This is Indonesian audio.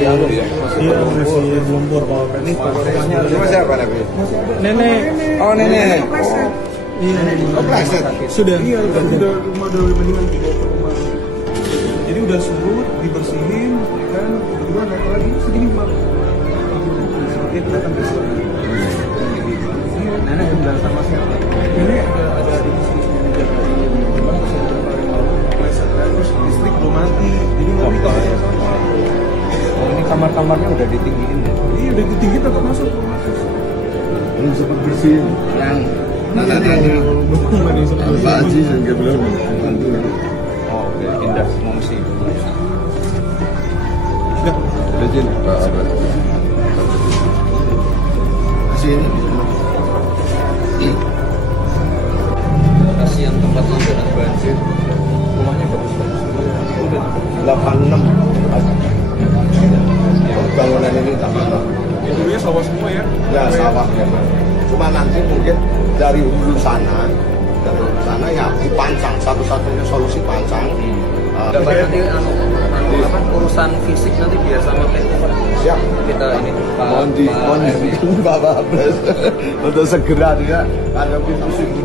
masih alur ya? Iya, masih belum bor. Ini rumah siapa Nabi? Nenek. Oh nenek. Iya. Oh pleset. Sudah. Iya, udah mendingan dibawa ke rumah. Jadi udah surut, dibersihin, ya kan? Kedua naik lagi segini Pak. Semakin datang ke sini. Nenek udah sama siapa? Nenek ada di sini jagain. Cuma saya kemarin mau pleset terus listrik belum mati. Jadi nggak bisa. Oh ini kamar-kamarnya udah ditinggiin ya? Iya udah ditinggiin tetap masuk. Belum sempat bersihin. Yang Pak Haji sehingga belum bantu. Oh oke, pindah mengungsi. Sudah. Izin Pak Abad. Sini. Kasihan tempat langganan banjir. Rumahnya bagus-bagus. 86. Bangunan ini tambah. Dulunya sawah semua ya? Ya sawah ya. Cuma nanti mungkin dari hulu sana ya dipancang, satu-satunya solusi pancang. Dapat nanti urusan fisik nanti biar sama teknik. Siap. Kita ini Mohon Bapak Pres untuk segera dia karena pintu sini